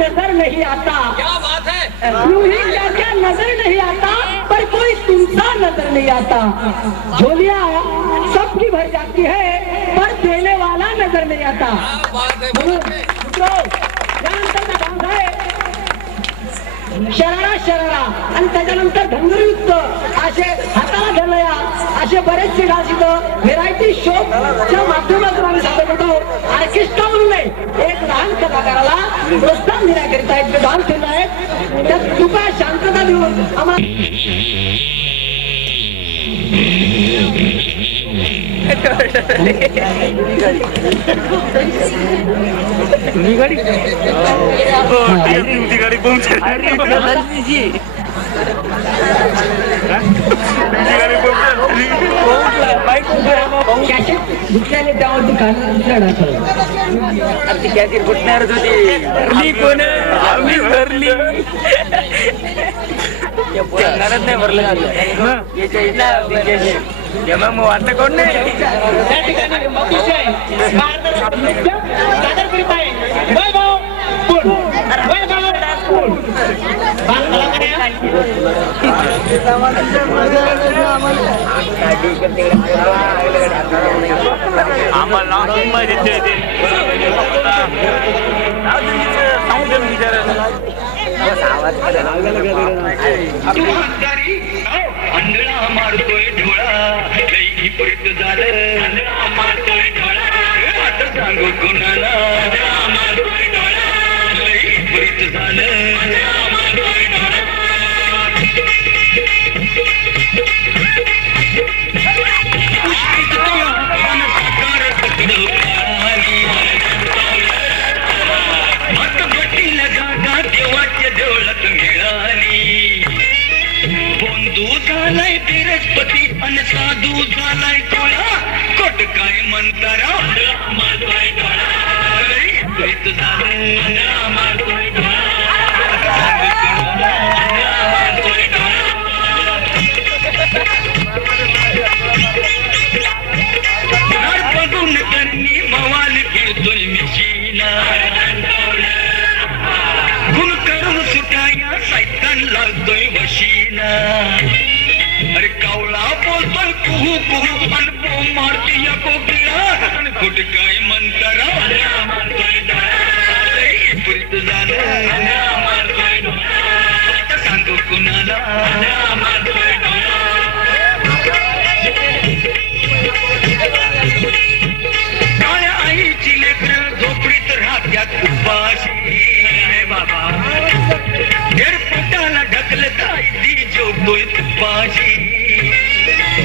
नजर नहीं आता। क्या बात है। यूं ही क्या क्या नजर नहीं आता, पर कोई तुमसा नजर नहीं आता। झोलियां सबकी भर जाती है, पर देने वाला नजर नहीं आता। क्या बात है, बहुत है। मित्रों, यानंतरचा भाग आहे शरारा शरारा आणि त्याच्यानंतर धनुर्युद्ध असे हाताला धरलया असे बरेचसे डान्स इथं व्हेरायटी शो च्या माध्यमातून आम्ही सादर करतो। ऑर्केस्ट्रा म्हणून एक लहान कलाकाराला प्रोत्साहन देण्याकरिता एक डान्स केला आहे, त्यात कृपा शांतता देऊन आम्हाला दुसऱ्याने त्यावरती कानाला दुसऱ्या डान्स ती कॅसेट फुटणारच होती. भरली कोण आम्ही भरली. घरात नाही भरलं याच्या इथं तेव्हा मग आता कोण नाही. त्या ठिकाणी अतिशय सादर करीत आहे वैभव पूर्ण. वैभव पूर्ण. आम्हाला आंधळा मारतोय डोळा लई परत झालं. आंधळा मारतोय डोळा आता सांगू कोणाला. मारतोय डोळा लई परत झालं. मारतोय डोळा आता बटीला जागा देवाच्या देवळात मिळाली. बोंदू झालाय बिरस्पती आणि साधू झालाय टोळा. कोट काय म्हणतारा मारतोय बघून करणी मवाल फिरतोय मिशीला. गुण करून सुटाया सैतान लागतोय वशीला. अरे कावळा बोलतोय कुहू कुहू आणि बोंब मारती या कोकिळा. कुठे काय म्हणतारा पुरीत झालं. आता सांगू कुणाला. काळ्या आईची लेकरं झोपडीत राहत्यात उपाशी. बाबा देर पोटाला ढकलत आई जोगतोय तुपाशी.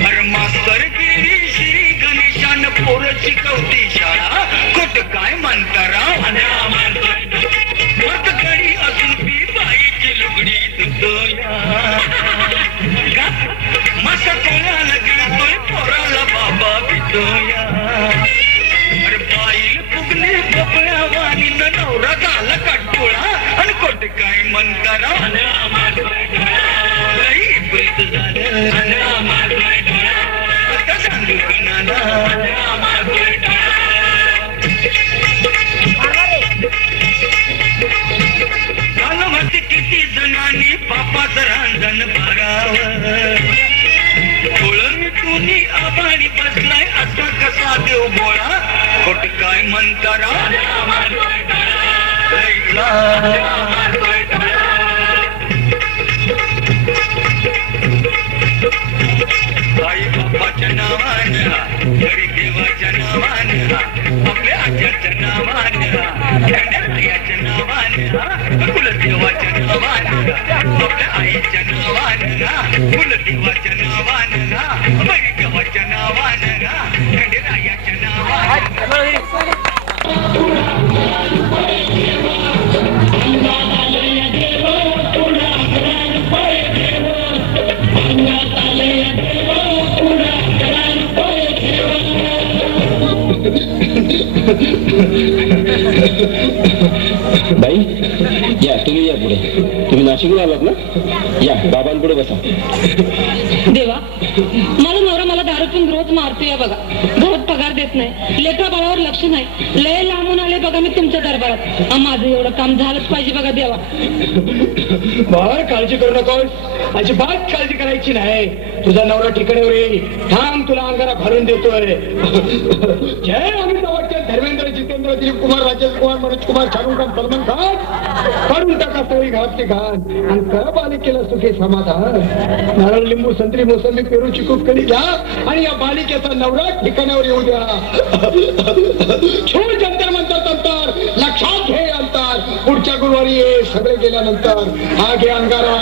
अरे मास्तर गिरी श्री गणेशान पोर शिकवती शाळा. कुठ काय म्हणतारा मत गडी असून पी बाईची लुगडी तुतोया. मसा कोणाला गिळतोय पोराला बाबा पितोया. अरे बाईल फुगली भोपळ्या वाणी नवरा झाला काटोळा. आणि कोट काय म्हणतारा प्रीत झालं. आता सांगू कोणाला. कालवती किती जणांनी पापाचं रांजण भरावं. डोळं मिटूनी आबाणी बसलाय असा कसा देव बोळा. खोट काय म्हणतारा आई बापाच्या नावानं घरी देवाच्या नावानं आपल्या आज्याच्या नावानं आईच्या नावानं कुलदेवाच्या नावानं आपल्या आईच्या नावानं कुलदेवाच्या नावानं देवाच्या नावानं खंडेरायाच्या नावानं. बाई या तुम्ही या पुढे. तुम्ही नाशिकला आलात ना. या बाबांपुढे बसा. देवा माझा नवरा मला दारू पिऊन रोज मारतो. मारतोय बघा. घरात पगार देत नाही, लेकरा बाळावर लक्ष नाही. लय लांबून आले बघा मी तुमच्या दरबारात. माझं एवढं काम झालंच पाहिजे बघा देवा. बाळ काळजी करू नकोस, अजिबात काळजी करायची नाही. तुझा नवरा ठिकाणीवर येईल. थांब, तुला अंगारा भरून देतोय. जय अमिताभ बच्चन, धर्मेंद्र, जितेंद्र, दिलीप कुमार, राजेश कुमार, मनोज कुमार, शाहरुख खान, सलमान खान, काढून टाका सगळी घरातली घाण आणि करा बालिकेला सुखी समाधान. नारळ, लिंबू, संत्री, मोसंबी, पेरू, चिकू, कडी घ्या आणि या बालिकेचा नवरा ठिकाणावर येऊ द्या. छोड जंतर मंतर तंतर, लक्षात घे अंतर. पुढच्या गुरुवारी ये, सगळे गेल्यानंतर. हा घे अंगारा,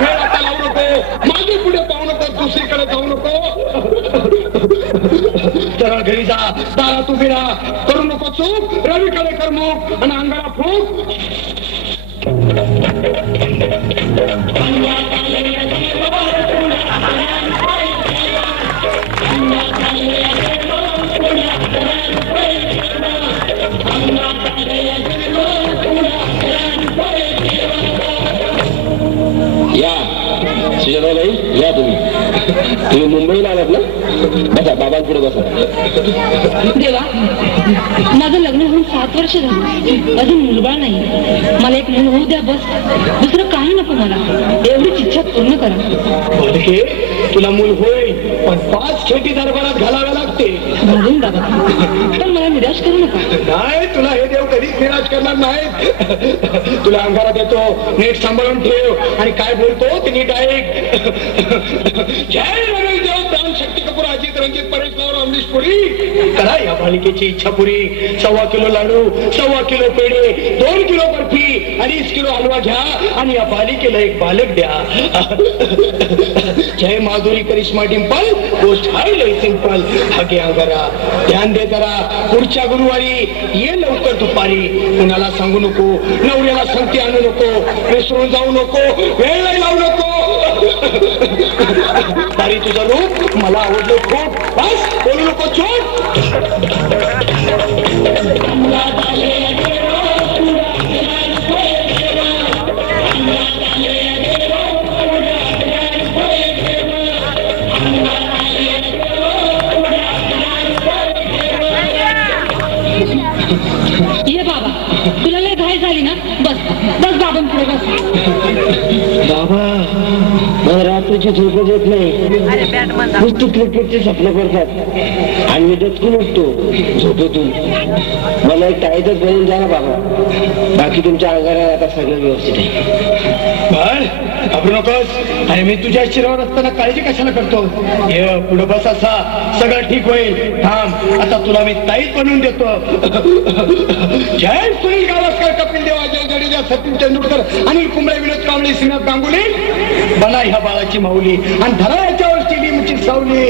वेळ आता लावू नको, मागे पुढे पाहू नको, दुसरीकडे जाऊ नको. सरळ घरी जा, दारात उभी राहा, करू नको चूक, रवीकडे कर मुख आणि अंगारा फूक. या सुजाताबाई, या तुम्ही मुंबईला आलात ना? बसा, बाबांपुढे बसा. देवा, माझं लग्न होऊन 7 वर्ष झाली, अजून मुलबाळ नाही. मला एक मूल होऊ द्या बस, दुसरं काही नको मला. एवढीच इच्छा पूर्ण करा. बालके, तुला मूल होईल, पण 5 खेटी दरबारात घालाव्या लागते. घालून बाबा, पण मला निराश करू नका. नाही, तुला हे देव कधीच निराश करणार नाही. तुला अंगारा देतो, नीट सांभाळून ठेव आणि काय बोलतो ते नीट ऐक. जय रवी देव, प्राण, शक्ती कपूर, अजित, रंजित, परेश, राव, अमरीश पुरी. करा या बालिकेची इच्छा पुरी. 1.25 किलो लाडू, 1.25 किलो पेढे, 2 किलो बर्फी, 2.5 किलो हलवा घ्या आणि या बालिकेला एक बालक द्या. जय माधुरी, करिश्मा, डिंपल, गोष्ट आहे लय सिंपल. हागे अंगारा, ध्यान दे जरा. पुढच्या गुरुवारी ये लवकर दुपारी. कुणाला सांगू नको, नवऱ्याला संगती आणू नको, विसरून जाऊ नको, वेळ नाही लावू नको. तारी तुझं रूप मला आवडलं खूप. बस, बोलू नको चोट. ये बाबा, तुला लय घाई झाली ना? बस बस बाबांपुढे बस. बाबा, मला रात्रीची झोप येत नाही. नुसतं क्रिकेटचे स्वप्न करतात आणि मी दचकून उठतो झोपेतून. मला एक टाळीतच बनवून जा ना बाबा. बाकी तुमच्या अंगारा आता सगळं व्यवस्थित आहे. बाळ, घाबरू नकोस. आणि मी तुझ्या शिरावर असताना काळजी कशाला करतो? ये पुढे बस, असा सगळं ठीक होईल. थांब, आता तुला मी ताईत बनवून देतो. जय सुनील गावस्कर, कपिल देव, अजय जडेजा, सचिन तेंडुलकर, अनिल कुंबळे, विनोद कांबळे, श्रीनाथ गांगुली. बना ह्या बाळाची माऊली आणि धरा याच्यावर चिलीमची सावली.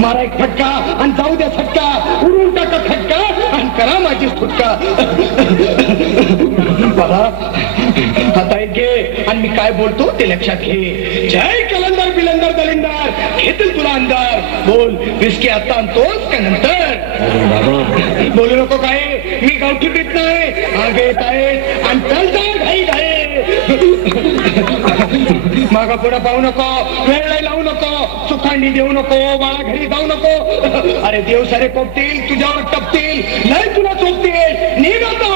मारा एक फटका आणि जाऊ द्या फटका, उडून टाका फटका आणि करा माझी सुटका. बघा, आता एक घे आणि मी काय बोलतो ते लक्षात घे. जय कलंदर, बिलंदर, दलिंदर, घेतील तुला अंधार. बोल, विस्की आता आणतोस का नंतर? बोलू नको काय, मी गावठी पीत नाही. आगे येत आहेत आणि चालता घाई घाई. मागा पुढे पाहू नको, वेळ नाही लावू नको, सुखांडी देऊ नको, बाळा घरी जाऊ नको. अरे देव सारे कोपतील, तुझ्यावर टपतील, नाही तुला चोपतील. निघतो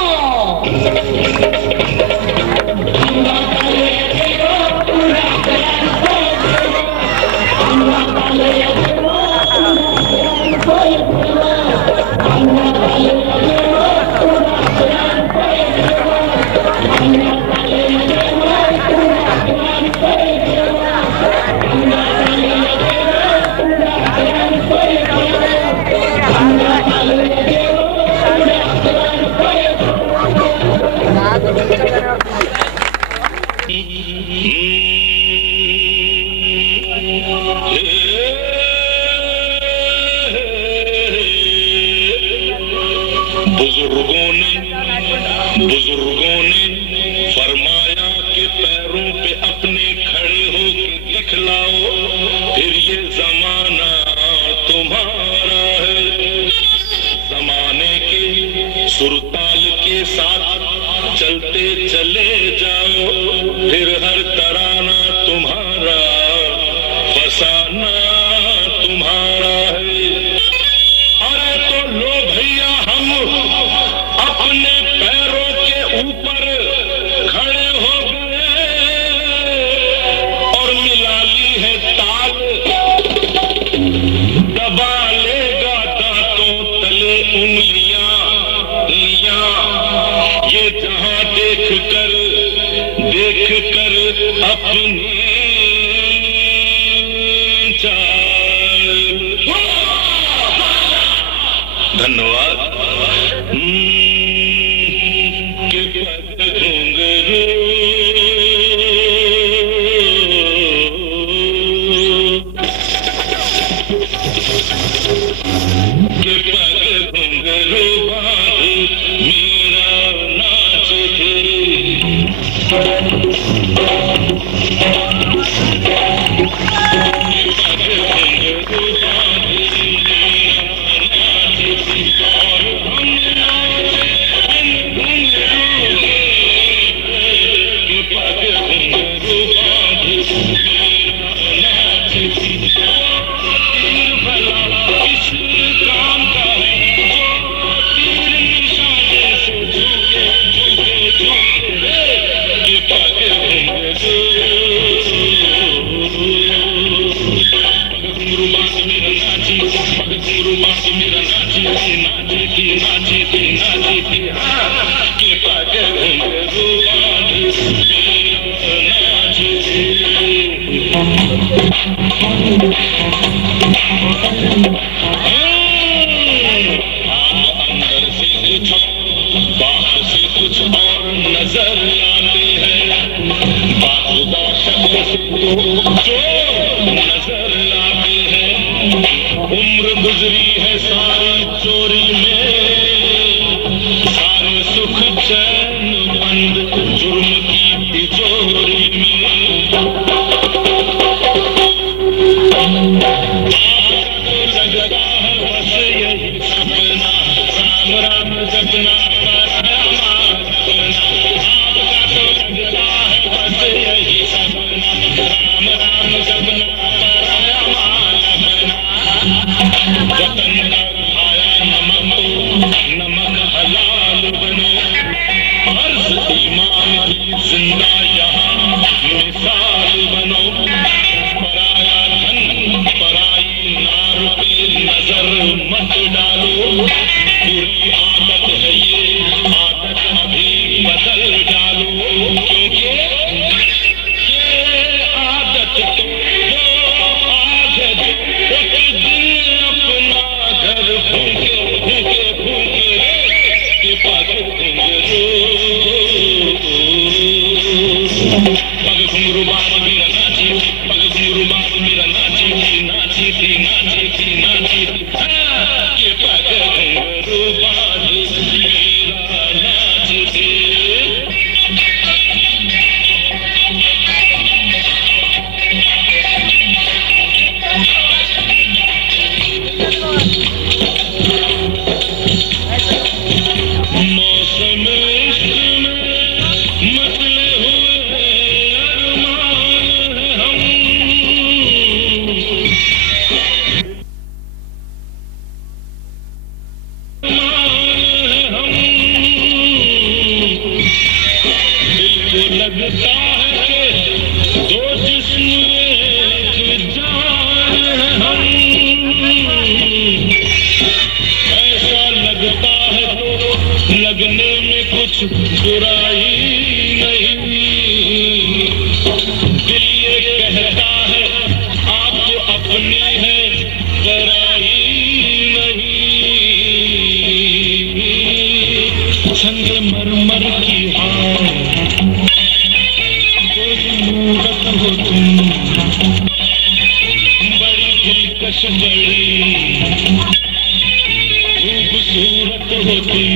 बुजुर्गों ने फरमाया कि पैरों पे अपने खड़े हो के दिखलाओ, फिर ये जमाना तुम्हारा है। जमाने के सुरताल के साथ चलते चले जाओ, फिर हर तराना तुम्हारा, फसाना तुम्हारा। अपनी चाल। धन्यवाद। के पग घुंघरू के पग घुंघरू बांध मेरा नाच थे। उम्र गुजरी है सारी चोरी में, सारे सुख चैन बंद जुर्म की तिजोरी में। लगता है बस यही सपना, राम राम जपना पराया आपका तो लगता है बस यही सपना, राम राम जपना पराया वतन का खाया नमक तो नमक हलाल बनो, अर्ज ईमान की जिंदा यहाँ मिसाल बनो। पराया धन पराई नार पे नजर मत डालो, बुरी आदत है ये आदत अभी बदल डालो, क्योंकि ये आदत तो वो आदत एक दिन अपना घर भूखे भूखे भूखे के पग घुंघरू पग घुंघरू बाज मेरा नाची, पग घुंघरू बाज मेरा नाची थी नाची थी नाची थी नाची थी के पग घुंघरू बाज मेरा नाची थी। मौसम इश्क में मतले हुए अरमान हम, दिल को लगता है कि दो जिस्म एक जान हम, ऐसा लगता है तो लगने में कुछ बुराई नहीं, दिल ये कहता है आप अपनी है पराई नहीं। संगे मरमर की हार कोई मूरत हो तुम, बड़ी दिलकश बड़ी खूबसूरत हो तुम,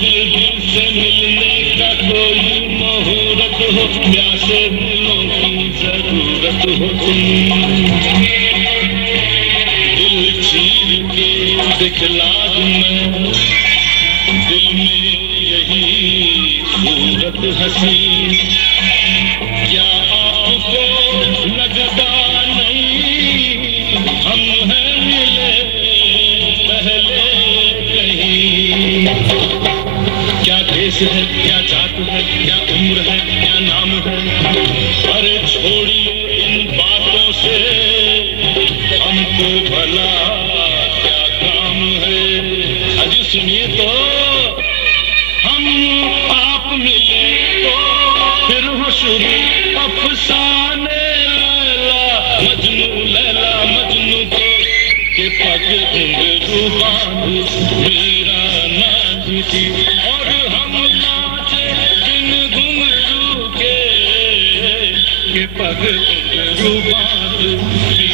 दिल से मिलने का कोई मुहूर्त हो, प्यासे दिलों की जरूरत हो तुम, दिल चीर के दिखला दूं मैं, दिल में यही सूरत हसीन, क्या आपको लगता नहीं हम हैं मिले पहले कहीं। क्या देश है क्या जात है क्या उम्र है क्या नाम है, अरे छोड़िए इन बातों से हमको भला क्या काम है। अजी सुनिए तो हम आप मिले तो अफसाने लैला मजनू को के पग घुंघरू बांध मीरा नाची थी और हम नाचे बिन घुंघरू के पग घुंघरू बांध